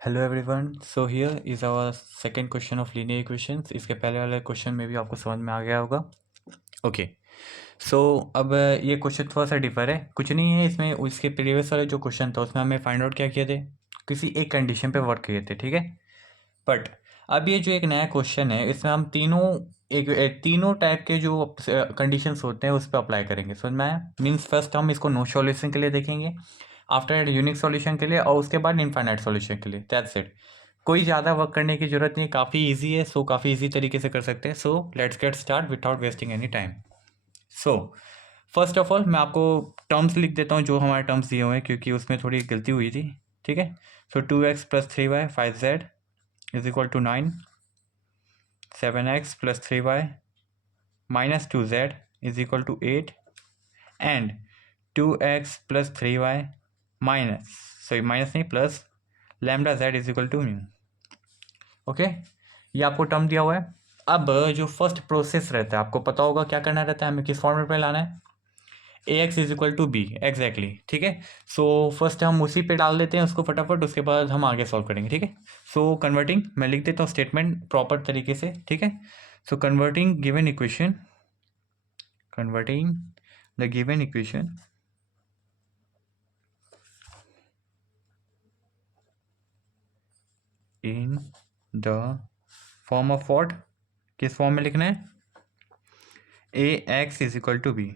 Hello everyone, so here is our second question of linear equations. इसके पहले वाले question में भी आपको समझ में आ गया होगा। ओके, सो अब ये क्वेश्चन थोड़ा सा डिफर है, कुछ नहीं है इसमें। उसके प्रीवियस वाले जो क्वेश्चन था उसमें हमें फाइंड आउट क्या किए थे, किसी एक कंडीशन पे वर्क किए थे, ठीक है। बट अब ये जो एक नया क्वेश्चन है इसमें हम तीनों टाइप के जो कंडीशंस होते हैं उस पर अप्लाई करेंगे। समझ में आया? मीन्स फर्स्ट हम इसको नो सॉल्यूशन के लिए देखेंगे, आफ्टर यूनिक सॉल्यूशन के लिए, और उसके बाद इनफाइनाइट सॉल्यूशन के लिए। That's it. कोई ज़्यादा वर्क करने की जरूरत नहीं, काफ़ी इजी है। सो काफ़ी इजी तरीके से कर सकते हैं। So let's get start without wasting any time. So first of all मैं आपको टर्म्स लिख देता हूँ जो हमारे टर्म्स दिए हुए हैं, क्योंकि उसमें थोड़ी गलती हुई थी, ठीक है। So 2x + 3y 5z is equal to 9, 7x + 3y minus 2z is equal to 8, and 2x + 3y minus नहीं plus lambda z is equal to mu. Okay, ये आपको टर्म दिया हुआ है। अब जो फर्स्ट प्रोसेस रहता है आपको पता होगा क्या करना रहता है, हमें किस फॉर्मेट में लाना है। ax is equal to B, exactly, ठीक है। सो फर्स्ट हम उसी पे डाल देते हैं उसको फटाफट, उसके बाद हम आगे सॉल्व करेंगे, ठीक है। सो कन्वर्टिंग, मैं लिख देता हूँ स्टेटमेंट प्रॉपर तरीके से, ठीक है। So converting given equation, converting the given equation in the form of what, किस फॉर्म में लिखना है, ax is equal to B.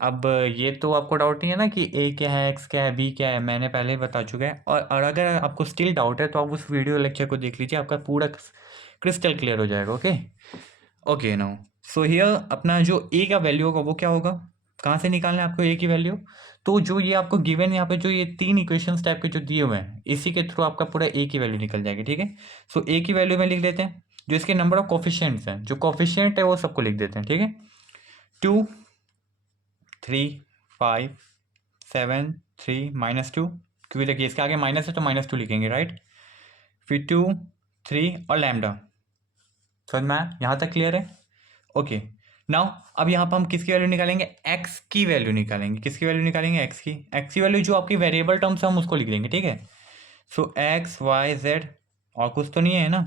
अब ये तो आपको डाउट नहीं है ना कि a क्या है, x क्या है, b क्या है, मैंने पहले ही बता चुका है। और अगर आपको स्टिल डाउट है तो आप उस वीडियो लेक्चर को देख लीजिए, आपका पूरा क्रिस्टल क्लियर हो जाएगा। Okay okay, now so here अपना जो a का वैल्यू होगा वो क्या होगा, कहाँ से निकालना है आपको a की वैल्यू। तो जो ये आपको गिवन यहाँ पे जो ये तीन इक्वेशंस टाइप के जो दिए हुए हैं, इसी के थ्रू आपका पूरा a की वैल्यू निकल जाएगी, ठीक है। सो a की वैल्यू में लिख देते हैं जो इसके नंबर ऑफ कोफिशिएंट्स हैं, जो कोफिशिएंट है वो सबको लिख देते हैं, ठीक है। 2, 3, 5, 7, 3 -2, क्योंकि देखिए इसके आगे माइनस है तो -2 लिखेंगे, राइट। फिर 2, 3 और लैम्डा। समझ में आया? यहाँ तक क्लियर है? ओके, नाउ अब यहाँ पर हम किसकी वैल्यू निकालेंगे, एक्स की वैल्यू निकालेंगे। किसकी वैल्यू निकालेंगे, एक्स की वैल्यू जो आपकी वेरिएबल टर्म्स है हम उसको लिख देंगे, ठीक है। सो एक्स वाई जेड, और कुछ तो नहीं है ना,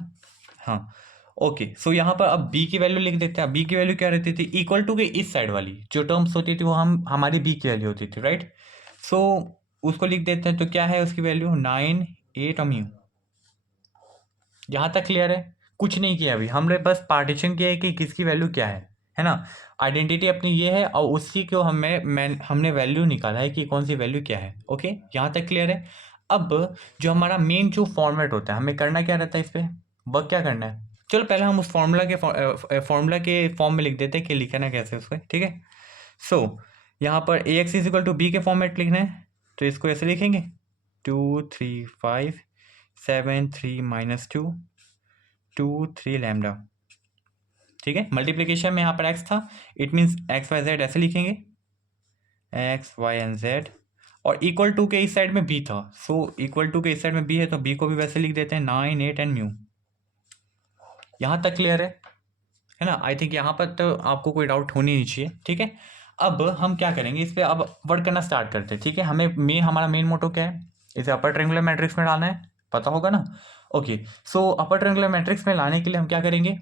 हाँ। ओके, सो यहाँ पर अब बी की वैल्यू लिख देते हैं। बी की वैल्यू क्या रहती थी, इक्वल टू के इस साइड वाली जो टर्म्स होती थी वो हमारी बी की वैल्यू होती थी, राइट। सो उसको लिख देते हैं। तो क्या है उसकी वैल्यू, 9, 8 और म्यू। यहाँ तक क्लियर है? कुछ नहीं किया अभी, हमने बस पार्टीशन किया है कि किसकी वैल्यू क्या है ना। आइडेंटिटी अपनी ये है और उसी को हमने वैल्यू निकाला है कि कौन सी वैल्यू क्या है। ओके, यहाँ तक क्लियर है। अब जो हमारा मेन जो फॉर्मेट होता है, हमें करना क्या रहता है, इस पर वर्क क्या करना है। चलो पहले हम उस फॉर्मूला के फॉर्म में लिख देते हैं कि लिखना कैसे उसको, ठीक है। सो यहाँ पर A X is equal to B के फॉर्मेट लिखना है, तो इसको ऐसे लिखेंगे 2, 3, 5, 7, 3 -2, 2, 3 लैम्डा, ठीक है। मल्टीप्लीकेशन में यहाँ पर एक्स था, it means x y z ऐसे लिखेंगे, एक्स वाई एंड जेड। और इक्वल टू के इस साइड में बी था, सो इक्वल टू के इस साइड में बी है तो बी को भी वैसे लिख देते हैं 9, 8 एंड म्यू। यहाँ तक क्लियर है ना। आई थिंक यहाँ पर तो आपको कोई डाउट होनी नहीं चाहिए, ठीक है। अब हम क्या करेंगे, इस पर अब वर्क करना स्टार्ट करते हैं, ठीक है। हमारा मेन मोटो क्या है, इसे अपर ट्रायंगुलर मैट्रिक्स में डालना है, पता होगा ना। ओके, सो अपर ट्रायंगुलर मैट्रिक्स में लाने के लिए हम क्या करेंगे,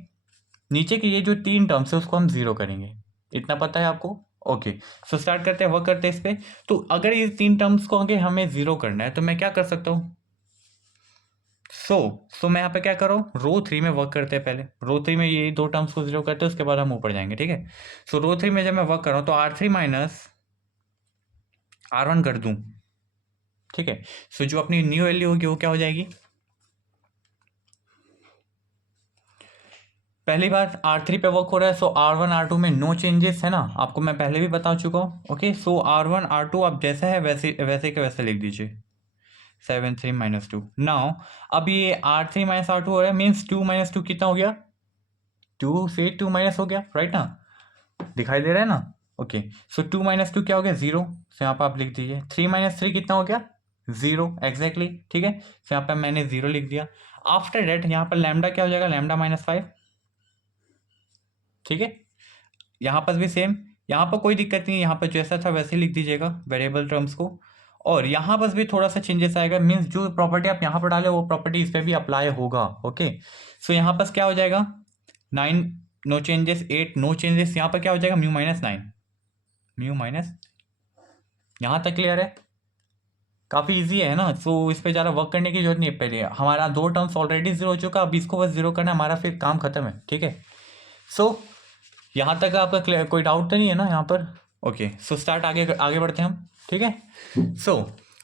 नीचे के ये जो तीन टर्म्स है उसको हम जीरो करेंगे, इतना पता है आपको। ओके, सो स्टार्ट करते हैं, वर्क करते हैं इस पे। तो अगर ये तीन टर्म्स को आगे हमें जीरो करना है तो मैं क्या कर सकता हूँ, सो मैं यहाँ पे क्या करूँ, रो 3 में वर्क करते हैं। पहले रो 3 में ये दो टर्म्स को जीरो करते हैं, उसके बाद हम ऊपर जाएंगे, ठीक है। सो रो 3 में जब मैं वर्क कर रहा हूँ तो R3 माइनस R1 कर दूं, ठीक है। सो जो अपनी न्यू वैल्यू होगी वो क्या हो जाएगी, पहली बात R3 पे वर्क हो रहा है, सो R1 R2 में नो चेंजेस है ना, आपको मैं पहले भी बता चुका हूँ। ओके, सो R1 R2 आप जैसा है वैसे वैसे के वैसे लिख दीजिए, 7, 3 -2। नाउ अब ये R3 - R2 हो रहा है, मीन्स 2 - 2 कितना हो गया, 2 से 2 माइनस हो गया, राइट ना, दिखाई दे रहा है ना। ओके, सो 2 - 2 क्या हो गया, 0। सो यहाँ पर आप लिख दीजिए 3 - 3 कितना हो गया, 0, एग्जैक्टली, ठीक है। सो यहाँ पर मैंने 0 लिख दिया। आफ्टर डेट यहाँ पर लैम्डा क्या हो जाएगा, लैम्डा -5, ठीक है। यहाँ पर भी सेम, यहाँ पर कोई दिक्कत नहीं है, यहाँ पर जैसा था वैसे ही लिख दीजिएगा वेरिएबल टर्म्स को। और यहाँ पर भी थोड़ा सा चेंजेस आएगा, मीन्स जो प्रॉपर्टी आप यहाँ पर डाले वो प्रॉपर्टी इस पर भी अप्लाई होगा। ओके, सो यहाँ पर क्या हो जाएगा 9 नो चेंजेस, 8 नो चेंजेस, यहाँ पर क्या हो जाएगा म्यू माइनस 9, म्यू माइनस। यहाँ तक क्लियर है? काफ़ी इजी है ना, सो इस पर ज़्यादा वर्क करने की जरूरत नहीं है। पहले हमारा 2 टर्म्स ऑलरेडी जीरो हो चुका, अब इसको बस जीरो करना, हमारा फिर काम खत्म है। ठीक है, सो यहाँ तक आपका कोई डाउट तो नहीं है ना यहाँ पर? ओके, सो स्टार्ट, आगे आगे बढ़ते हैं हम। ठीक है, सो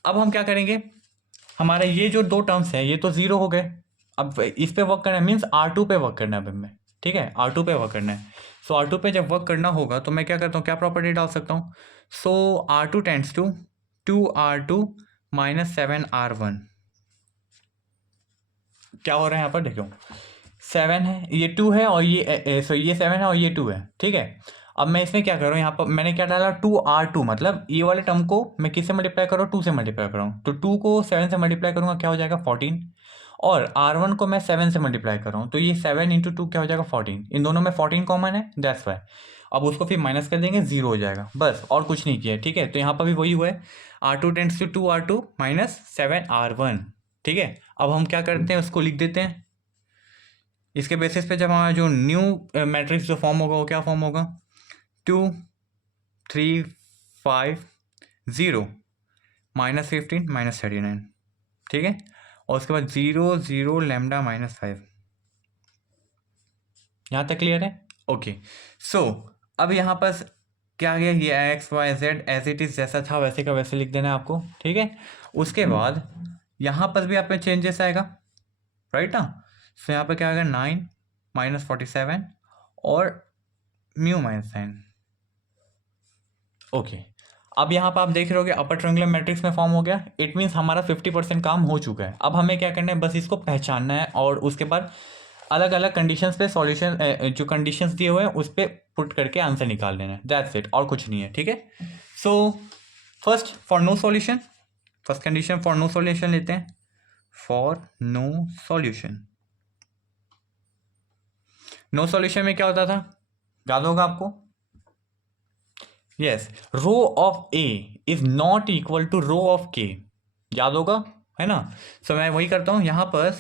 अब हम क्या करेंगे, हमारे ये जो 2 टर्म्स है ये तो जीरो हो गए, अब इस पे वर्क करना है, मीन्स R2 पे वर्क करना है अब हमें। ठीक है, R2 पे वर्क करना है। सो R2 पे जब वर्क करना होगा तो मैं क्या करता हूँ, क्या प्रॉपर्टी डाल सकता हूँ, सो R2 tends to 2R2 minus 7R1। क्या हो रहा है यहाँ पर देखो, 7 है, ये 2 है, और ये सो ये 7 है और ये 2 है। ठीक है, अब मैं इसमें क्या कर रहा हूँ, यहाँ पर मैंने क्या डाला 2R2, मतलब ये वाले टर्म को मैं किससे मल्टीप्लाई कर रहा हूँ, 2 से मल्टीप्लाई कर रहा हूँ, तो 2 को 7 से मल्टीप्लाई करूँगा क्या हो जाएगा 14, और R1 को मैं 7 से मल्टीप्लाई कर रहा हूँ, तो ये 7 इंटू 2 क्या हो जाएगा 14, इन दोनों में 14 कॉमन है, दैट्स वाई। अब उसको फिर माइनस कर देंगे, जीरो हो जाएगा, बस और कुछ नहीं किया। ठीक है, तो यहाँ पर भी वही हुआ है, R2 tends to 2R2 minus 7R1। ठीक है, अब हम क्या करते हैं, उसको लिख देते हैं। इसके बेसिस पे जब हमारा जो न्यू मैट्रिक्स जो फॉर्म होगा वो क्या फॉर्म होगा, 2 3 5 0 माइनस 15 माइनस 39। ठीक है, और उसके बाद 0 0 लैम्डा माइनस 5। यहाँ तक क्लियर है? ओके, सो अब यहाँ पर क्या आ गया, ये x y z as it is, जैसा था वैसे का वैसे लिख देना है आपको। ठीक है, उसके बाद यहाँ पर भी आप में चेंजेस आएगा, राइट ना, सो यहाँ पर क्या आएगा 9 माइनस 47 और म्यू माइनस 9। ओके, अब यहाँ पर आप देख रहे होगे अपर ट्रायंगुलर मैट्रिक्स में फॉर्म हो गया, इट मीन्स हमारा 50% काम हो चुका है। अब हमें क्या करना है, बस इसको पहचानना है, और उसके बाद अलग अलग कंडीशंस पे सॉल्यूशन, जो कंडीशंस दिए हुए हैं उस पर पुट करके आंसर निकाल लेना है, दैट्स इट, और कुछ नहीं है। ठीक है, so first for no solution, first condition for no solution लेते हैं, for no solution. No solution में क्या होता था, याद होगा आपको, yes, rho of A is not equal to row of K, याद होगा, है ना। सो मैं वही करता हूं यहां पर,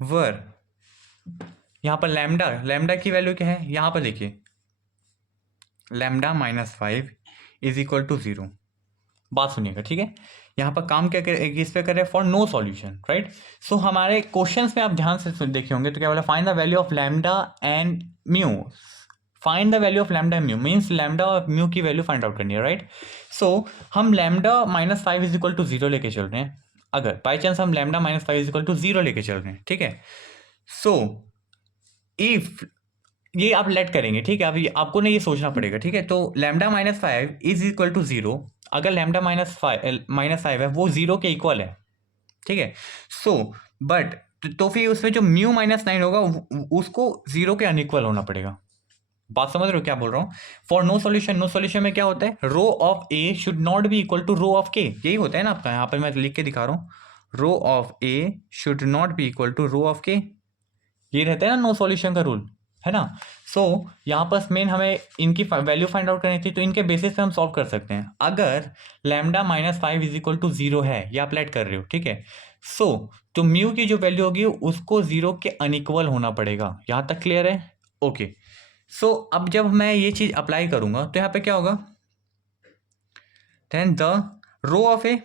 वर, यहां पर लैम्डा, लैम्डा की वैल्यू क्या है, यहां पर देखिए lambda minus 5 is equal to 0। बात सुनिएगा, ठीक है, यहाँ पर काम क्या कर, इस पे कर रहे हैं फॉर नो सॉल्यूशन, राइट। सो हमारे क्वेश्चंस में आप ध्यान से देखे होंगे तो क्या बोला, find the value of lambda and mu, find the value of lambda mu, means lambda और म्यू की वैल्यू फाइंड आउट करनी है, राइट। सो हम lambda minus 5 is equal to 0 लेके चल रहे हैं, अगर बाई चांस हम lambda minus 5 is equal to 0 लेके चल रहे हैं, ठीक है। सो इफ ये आप लेट करेंगे, ठीक है, अभी आपको ना ये सोचना पड़ेगा, ठीक है। तो lambda minus 5 is equal to 0, अगर लैम्डा माइनस 5 है वो 0 के इक्वल है, ठीक है। सो बट तो फिर उसमें जो म्यू माइनस 9 होगा उसको 0 के अनइक्वल होना पड़ेगा। बात समझ रहे हो क्या बोल रहा हूँ। For no solution, no solution में क्या होता है, rho of A should not be equal to row of K, यही होता है ना आपका, यहाँ पर मैं लिख के दिखा रहा हूँ, rho of A should not be equal to row of K, ये रहता है ना नो सॉल्यूशन का रूल, है ना। सो यहाँ पर मेन हमें इनकी वैल्यू फाइंड आउट करनी थी, तो इनके बेसिस पे हम सॉल्व कर सकते हैं। अगर lambda minus 5 is equal to 0 है, ये आप लेट कर रहे हो, ठीक है। सो तो म्यू की जो वैल्यू होगी उसको 0 के अनइक्वल होना पड़ेगा, यहाँ तक क्लियर है। ओके, सो अब जब मैं ये चीज अप्लाई करूंगा तो यहाँ पे क्या होगा, देन द रो ऑफ ए,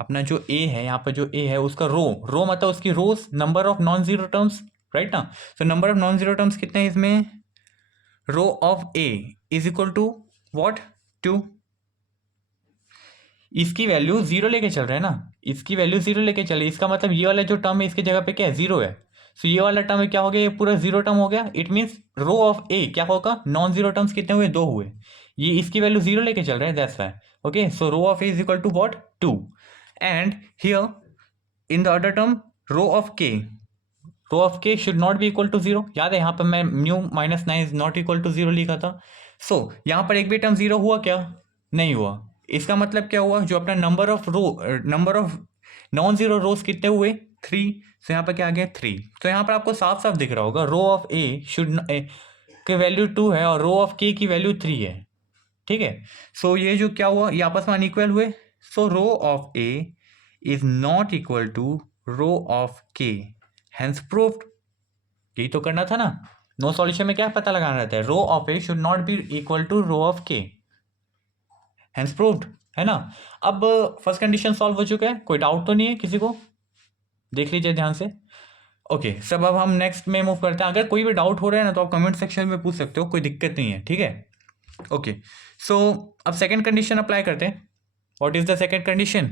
अपना जो ए है यहाँ पर जो ए है उसका रो मतलब उसकी rows number of non zero terms, right ना। So number of non zero terms कितने हैं इसमें, rho of A is equal to what, 2, इसकी वैल्यू 0 लेके चल रहे हैं ना, इसकी वैल्यू 0 लेके चल रही है, इसका मतलब ये वाला जो टर्म है इसकी जगह पे क्या है, 0 है। सो ये वाला टर्म क्या हो गया, ये पूरा 0 टर्म हो गया, it means row of A क्या होगा, नॉन जीरो टर्म्स कितने हुए, 2 हुए, ये इसकी वैल्यू 0 लेके चल रहे हैं, that's why. Okay, so row of A is equal to what, 2, and here in the other term rho of K should not be equal to 0, याद है यहाँ पर मैं mu minus 9 is not equal to 0 लिखा था। सो यहाँ पर एक भी टर्म 0 हुआ क्या, नहीं हुआ, इसका मतलब क्या हुआ, जो अपना नंबर ऑफ नॉन जीरो रोज कितने हुए, 3, तो यहाँ पर क्या आ गया 3। तो यहाँ पर आपको साफ साफ दिख रहा होगा रो ऑफ ए शुड की वैल्यू 2 है और रो ऑफ के की वैल्यू 3 है, ठीक है। सो ये जो क्या हुआ, ये आपस में अनइक्वल हुए, so row of A is not equal to row of K, hence proved. यही तो करना था ना, नो सॉल्यूशन में क्या पता लगाना रहता है, rho of A should not be equal to row of K, hence proved, है ना। अब फर्स्ट कंडीशन सॉल्व हो चुका है, कोई डाउट तो नहीं है किसी को, देख लीजिए ध्यान से। ओके सब अब हम नेक्स्ट में मूव करते हैं। अगर कोई भी डाउट हो रहा है ना तो आप कमेंट सेक्शन में पूछ सकते हो, कोई दिक्कत नहीं है, ठीक है। ओके सो अब सेकंड कंडीशन अप्लाई करते हैं। What is the second condition,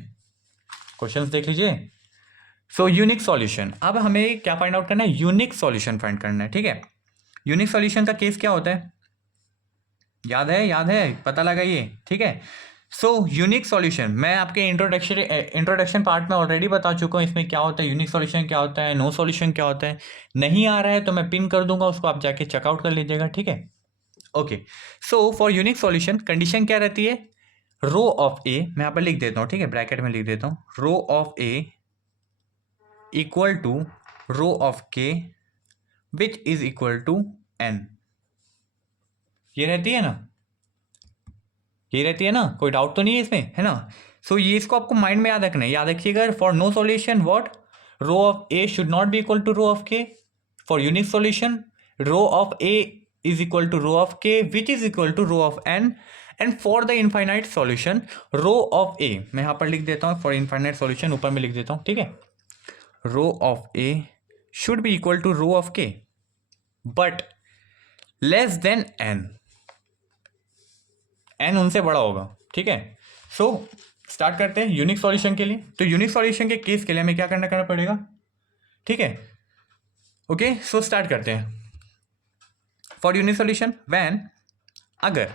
questions देख लीजिए। सो यूनिक सॉल्यूशन, अब हमें क्या फाइंड आउट करना है, यूनिक सॉल्यूशन फाइंड करना है, ठीक है। यूनिक सॉल्यूशन का केस क्या होता है, याद है, पता लगाइए, ठीक है। सो यूनिक सॉल्यूशन मैं आपके इंट्रोडक्शन पार्ट में ऑलरेडी बता चुका हूँ, इसमें क्या होता है, यूनिक सॉल्यूशन क्या होता है, नो सॉल्यूशन क्या होता है। नहीं आ रहा है तो मैं पिन कर दूंगा उसको, आप जाके चेकआउट कर लीजिएगा, ठीक है। Okay so for unique solution condition क्या रहती है, रो ऑफ ए, मैं यहाँ पर लिख देता हूँ, ठीक है, ब्रैकेट में लिख देता हूँ, rho of A equal to row of K which is equal to N, ये रहती है ना, ये रहती है ना, कोई डाउट तो नहीं है इसमें, है ना। सो ये इसको आपको माइंड में याद रखना है, याद रखिएगा, for no solution what, row of A should not be equal to row of K, for unique solution rho of A is equal to row of K which is equal to row of N, and for the infinite solution rho of A, मैं यहाँ पर लिख देता हूँ for infinite solution, ऊपर में लिख देता हूँ, ठीक है, rho of A should be equal to row of K but less than N, N उनसे बड़ा होगा, ठीक है। सो स्टार्ट करते हैं यूनिक सॉल्यूशन के लिए। तो यूनिक सॉल्यूशन के केस के लिए हमें क्या करना पड़ेगा, ठीक है। ओके सो स्टार्ट करते हैं। फॉर यूनिक सॉल्यूशन व्हेन, अगर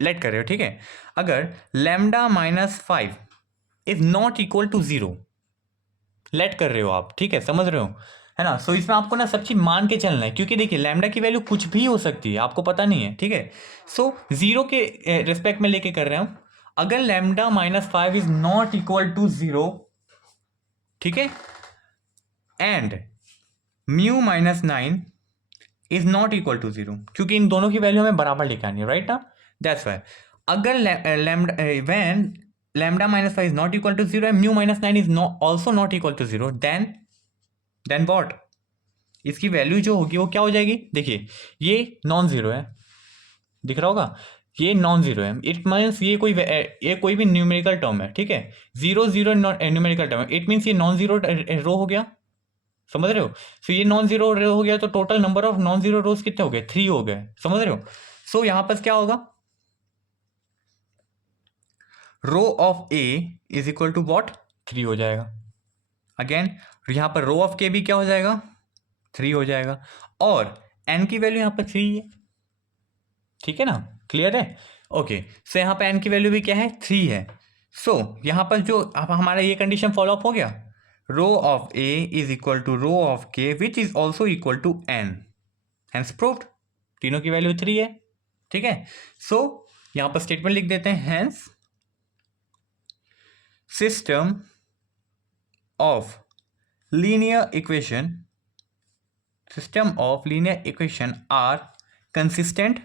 लेट कर रहे हो, ठीक है, अगर lambda -5 is not equal to 0, let कर रहे हो आप, ठीक है, समझ रहे हो, है ना। सो इसमें आपको ना सब चीज मान के चलना है, क्योंकि देखिए लैम्डा की वैल्यू कुछ भी हो सकती है, आपको पता नहीं है, ठीक है। सो जीरो के रिस्पेक्ट में लेके कर रहे हैं हम, अगर lambda -5 is not equal to 0, ठीक है, and mu -9 is not equal to 0, क्योंकि इन दोनों की वैल्यू हमें बराबर लेके आनी है, राइट ना, दैट्स वाई। अगर lambda when lambda -5 is not equal to 0 and mu -9 is also not equal to 0, then what, इसकी वैल्यू जो होगी वो क्या हो जाएगी, देखिए ये नॉन जीरो है, दिख रहा होगा, ये नॉन जीरो है, इट मीन्स ये कोई भी न्यूमेरिकल टर्म है, ठीक है, 0 0 न्यूमेरिकल टर्म है, इट मीन्स ये नॉन जीरो रो हो गया, समझ रहे हो। सो ये नॉन जीरो रो हो गया तो total number of non zero रोज कितने हो गए, 3 हो गए, समझ रहे हो। सो यहां पर क्या होगा, rho of A is equal to what, 3 हो जाएगा, अगेन यहां पर रो ऑफ के भी क्या हो जाएगा, 3 हो जाएगा, और एन की वैल्यू यहां पर 3 है, ठीक है ना, क्लियर है। ओके सो यहाँ पे एन की वैल्यू भी क्या है, 3 है। सो यहाँ पर जो अब हमारा ये कंडीशन फॉलो अप हो गया, rho of A is equal to row of K which is also equal to N, hence proved, तीनों की वैल्यू 3 है, ठीक है। सो यहाँ पर स्टेटमेंट लिख देते हैं, hence system of linear equation are consistent,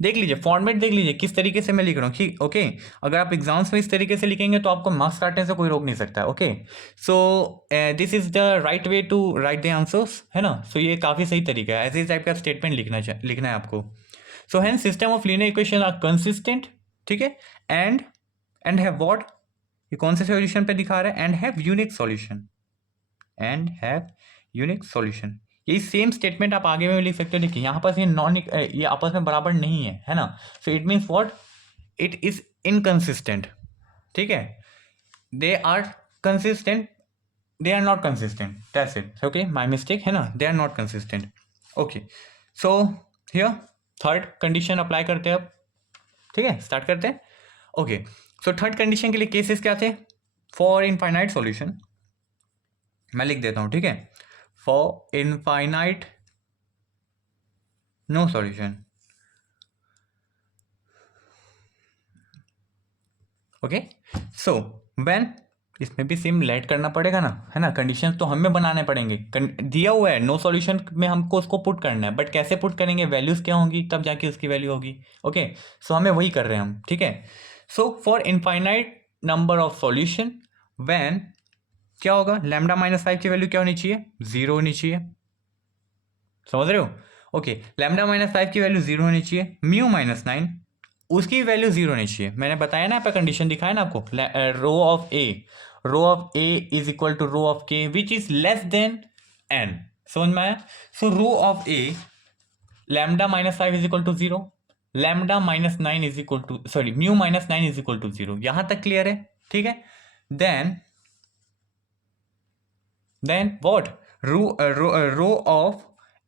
देख लीजिए फॉर्मेट, देख लीजिए किस तरीके से मैं लिख रहा हूँ, ठीक, ओके। अगर आप एग्जाम्स में इस तरीके से लिखेंगे तो आपको मार्क्स काटने से कोई रोक नहीं सकता, okay. So this is the right way to write the answers, है ना। सो ये काफ़ी सही तरीका है, ऐसे टाइप का स्टेटमेंट लिखना है आपको। So hence system of linear equation are consistent, ठीक है, एंड हैव व्हाट, ये कौन से सॉल्यूशन पे दिखा रहा है, एंड हैव यूनिक सॉल्यूशन, यही सेम स्टेटमेंट आप आगे में भी लिख सकते हो, देखिए यहाँ पर ये आपस में बराबर नहीं है ना। So it means what, it is inconsistent, ठीक है, they are consistent, they are not consistent, that's it, okay, my mistake, है ना, they are not consistent, okay. So here third condition apply करते हैं अब, ठीक है, स्टार्ट करते हैं। ओके सो थर्ड कंडीशन के लिए केसेस क्या थे, फॉर इनफाइनाइट सॉल्यूशन, मैं लिख देता हूं, ठीक है, for infinite no solution, okay, so when इसमें भी सेम लेट करना पड़ेगा ना, है ना, कंडीशन तो हमें बनाने पड़ेंगे, दिया हुआ है नो सॉल्यूशन में हमको उसको पुट करना है, बट कैसे पुट करेंगे, वैल्यूज क्या होंगी तब जाके उसकी वैल्यू होगी। ओके, सो हमें वही कर रहे हैं हम, ठीक है। So for infinite number of solution when क्या होगा, लैम्डा माइनस 5 की वैल्यू क्या होनी चाहिए, 0 होनी चाहिए, समझ रहे हो। ओके, लैम्डा माइनस 5 की वैल्यू 0 होनी चाहिए, म्यू माइनस 9 उसकी वैल्यू 0 होनी चाहिए। मैंने बताया ना, यहाँ पे कंडीशन दिखाया ना आपको, row of A is equal to row of K which is less than n, समझ में आया। So row of A lambda minus 5 is equal to 0, lambda minus 9 is equal to sorry mu minus 9 is equal to 0, यहां तक clear है, ठीक है। Then what, row of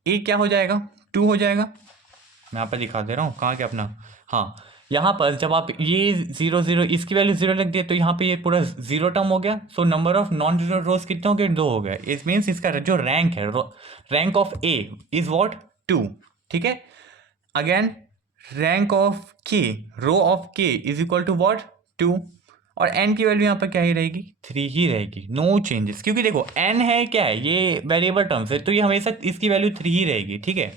A क्या हो जाएगा, 2 हो जाएगा। मैं यहाँ पर दिखा दे रहा हूँ, कहाँ क्या अपना, हाँ यहाँ पर जब आप ये 0 0 इसकी वैल्यू 0 लिख दिए तो यहाँ पे ये पूरा 0 टर्म हो गया। सो नंबर ऑफ नॉन जीरो रोज कितने हो गए, 2 हो गए। इट मीन्स इसका जो रैंक है, rank of A is what, 2, ठीक है। अगेन रैंक ऑफ के, रो ऑफ के इज इक्वल टू व्हाट, 2, और एन की वैल्यू यहाँ पर क्या ही रहेगी, 3 ही रहेगी, नो चेंजेस, क्योंकि देखो एन है क्या है, ये वेरिएबल टर्म्स है तो ये हमेशा इसकी वैल्यू 3 ही रहेगी, ठीक है।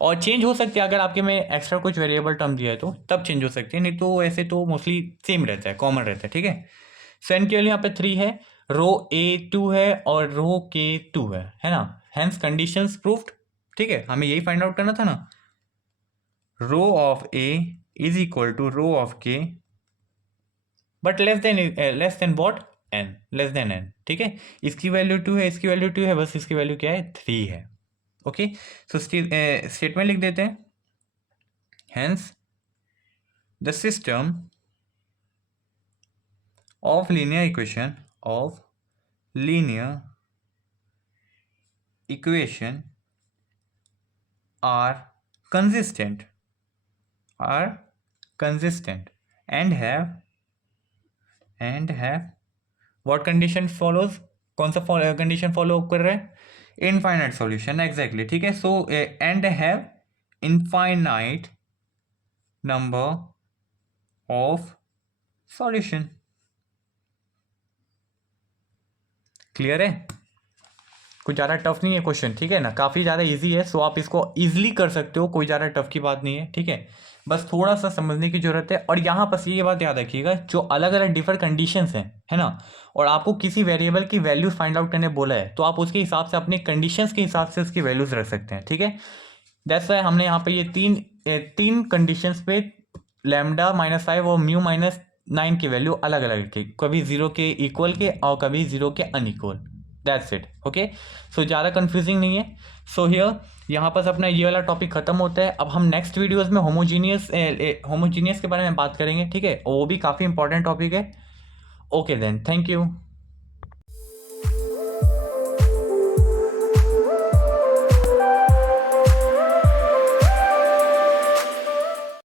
और चेंज हो सकती है अगर आपके में एक्स्ट्रा कुछ वेरिएबल टर्म दिया है तो तब चेंज हो सकती है, नहीं तो ऐसे तो मोस्टली सेम रहता है, कॉमन रहता है, ठीक है। सो एन की वैल्यू यहाँ पे 3 है, रो ए 2 है और रो के 2 है ना, हेंस कंडीशंस प्रूफ्ड, ठीक है। हमें यही फाइंड आउट करना था ना, row of A is equal to row of K but less than what, n, less than n, ठीक है। इसकी वैल्यू 2 है, इसकी वैल्यू 2 है, बस इसकी वैल्यू क्या है, 3 है। ओके, सो स्टेटमेंट लिख देते हैं, hence the system of linear equation are consistent and have what condition follows, कौन सा कंडीशन फॉलो कर रहे हैं, इनफाइनाइट सॉल्यूशन, एग्जैक्टली, ठीक है। So and have infinite number of solution, clear है, कुछ ज़्यादा टफ नहीं है क्वेश्चन, ठीक है ना, काफ़ी ज़्यादा इजी है। सो आप इसको इजीली कर सकते हो, कोई ज़्यादा टफ की बात नहीं है, ठीक है। बस थोड़ा सा समझने की जरूरत है। और यहाँ पर ये बात याद रखिएगा, जो अलग अलग डिफरेंट कंडीशंस हैं, है ना, और आपको किसी वेरिएबल की वैल्यू फाइंड आउट करने बोला है तो आप उसके हिसाब से अपने कंडीशंस के हिसाब से उसकी वैल्यूज रख सकते हैं, ठीक है। दैट्स वाई हमने यहाँ पे ये तीन कंडीशंस पे लैम्डा माइनस 5 और म्यू माइनस 9 की वैल्यू अलग अलग रखी, कभी 0 के इक्वल के और कभी 0 के अनइक्वल, दैट्स इट। ओके, सो ज़्यादा कंफ्यूजिंग नहीं है। सो हियर यहाँ पर अपना ये वाला टॉपिक खत्म होता है। अब हम नेक्स्ट वीडियोस में होमोजीनियस के बारे में बात करेंगे, ठीक है, वो भी काफ़ी इंपॉर्टेंट टॉपिक है। Okay then, thank you.